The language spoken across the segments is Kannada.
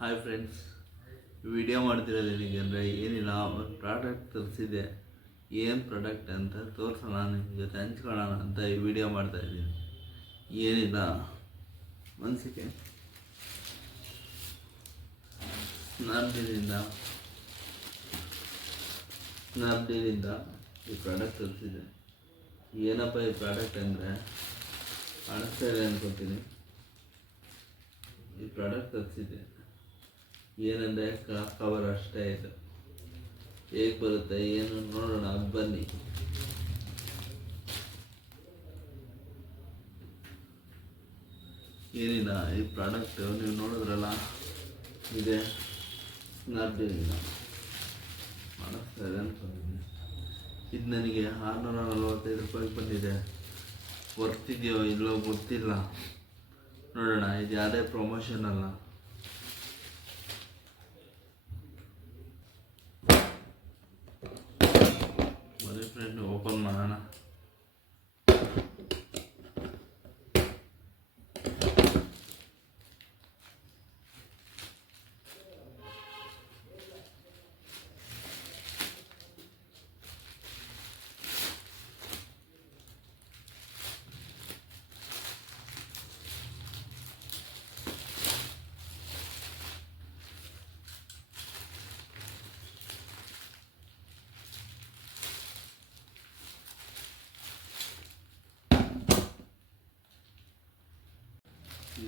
ಹಾಯ್ ಫ್ರೆಂಡ್ಸ್, ವಿಡಿಯೋ ಮಾಡ್ತಿರೋದು ಏನಿಗೆ ಏನಿಲ್ಲ, ಒಂದು ಪ್ರಾಡಕ್ಟ್ ತರಿಸಿದೆ. ಏನು ಪ್ರಾಡಕ್ಟ್ ಅಂತ ತೋರಿಸೋಣ, ನಿಮ್ಮ ಜೊತೆ ಹಂಚ್ಕೊಳ್ಳೋಣ ಅಂತ ಈ ವಿಡಿಯೋ ಮಾಡ್ತಾಯಿದ್ದೀನಿ. ಏನಿಲ್ಲ, ಒಂದು ಸೆಕೆಂಡ್. ಸ್ನ್ಯಾಪ್ಡೀಲಿಂದ ಈ ಪ್ರಾಡಕ್ಟ್ ತರಿಸಿದೆ. ಏನಪ್ಪ ಈ ಪ್ರಾಡಕ್ಟ್ ಅಂದರೆ ಕಾಣಿಸ್ತಾ ಇದೆ ಅನ್ಕೋತೀನಿ. ಈ ಪ್ರಾಡಕ್ಟ್ ತರಿಸಿದೆ ಏನಂದರೆ ಕವರ್ ಅಷ್ಟೇ ಇದು. ಹೇಗೆ ಬರುತ್ತೆ ಏನು ನೋಡೋಣ, ಬನ್ನಿ. ಏನಿಲ್ಲ, ಈ ಪ್ರಾಡಕ್ಟ್ ನೀವು ನೋಡಿದ್ರಲ್ಲ, ಇದೆ ಸ್ನ್ಯಾಪ್ಡೀಲಿಂದ. ಮಾಡಿಸ್ತಾ ಇದೆ ಅನ್ಕೊಂಡಿದ್ದೀನಿ. ಇದು ನನಗೆ 645 ರೂಪಾಯಿಗೆ ಬಂದಿದೆ. ಬರ್ತಿದೆಯೋ ಇಲ್ಲೋ ಗೊತ್ತಿಲ್ಲ, ನೋಡೋಣ. ಇದು ಯಾವುದೇ ಪ್ರಮೋಷನ್ ಅಲ್ಲ. ಬರೀ ಫ್ರೆಂಡ್ ಓಪನ್ ಮಾಡೋಣ.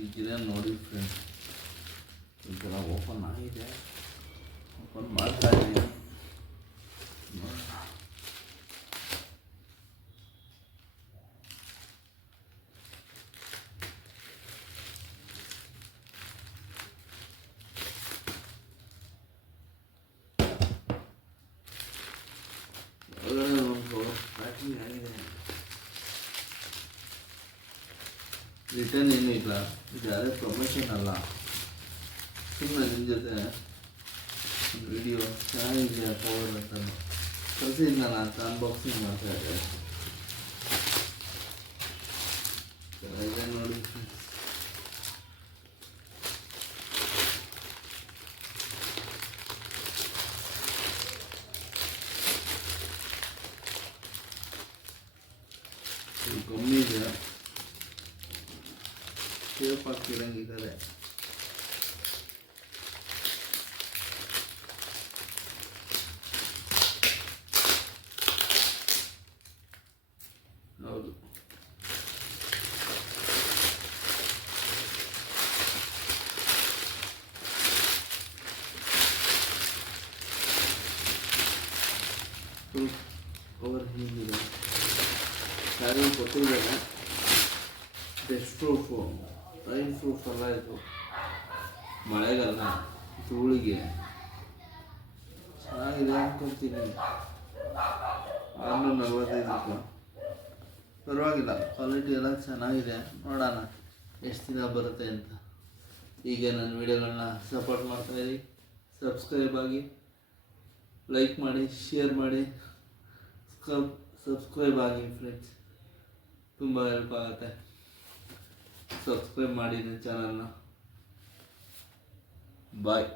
ಈಗಿದೆ ನೋಡಿ ಫ್ರೆಂಡ್ಸ್, ಈ ಥರ ಓಪನ್ ಆಗಿದೆ. ಓಪನ್ ಮಾಡ್ತಾ ಇದ್ದೀನಿ. ಒಳಗಡೆ ಒಂದು ಪ್ಯಾಕಿಂಗ್ ಆಗಿದೆ. ರಿಟರ್ನ್ ಏನೂ ಇಲ್ಲ. ಇದು ಯಾವುದೇ ಪ್ರಮೋಷನ್ ಅಲ್ಲ, ಸುಮ್ಮನೆ ನಿಮ್ಮ ಜೊತೆ ವಿಡಿಯೋ ಚೆನ್ನಾಗಿದೆ ಕವರ್ ಅಂತ ಕಳಿಸಿದ್ನಲ್ಲ ಅಂತ ಅನ್ಬಾಕ್ಸಿಂಗ್ ಮಾಡ್ತಾ ಇದ್ದೆ. ಇದೆ ನೋಡಿ. ಇದು ಕಮ್ಮಿ ಇದೆ, ಸೇಫ್ ಆಗ್ತಿರಂಗಿದ್ದಾರೆ. ಹೌದು, ಕವರ್ ಹೀಗಿದೆ. ಸ್ಯಾರಿ ಕೊಟ್ಟಿದ್ದಾರೆ. ಡಸ್ಟ್ ಪ್ರೂಫು, ರೈನ್ ಪ್ರೂಫ್ ಎಲ್ಲ ಇದು. ಮಳೆಗಾಲ, ಧೂಳಿಗೆ ಚೆನ್ನಾಗಿದೆ ಅನ್ಕೊತೀನಿ. 645 ರೂಪಾಯಿ, ಪರವಾಗಿಲ್ಲ. ಕ್ವಾಲಿಟಿ ಎಲ್ಲ ಚೆನ್ನಾಗಿದೆ. ನೋಡೋಣ ಎಷ್ಟು ದಿನ ಬರುತ್ತೆ ಅಂತ. ಹೀಗೆ ನನ್ನ ವಿಡಿಯೋಗಳನ್ನ ಸಪೋರ್ಟ್ ಮಾಡ್ತಾಯಿರಿ. ಸಬ್ಸ್ಕ್ರೈಬ್ ಆಗಿ, ಲೈಕ್ ಮಾಡಿ, ಶೇರ್ ಮಾಡಿ, ಸಬ್ಸ್ಕ್ರೈಬ್ ಆಗಿ ಫ್ರೆಂಡ್ಸ್. ತುಂಬ ಹೆಲ್ಪ್ ಆಗುತ್ತೆ. ಸಬ್ಸ್ಕ್ರೈಬ್ ಮಾಡಿ ನನ್ನ ಚಾನಲ್ನ. ಬಾಯ್.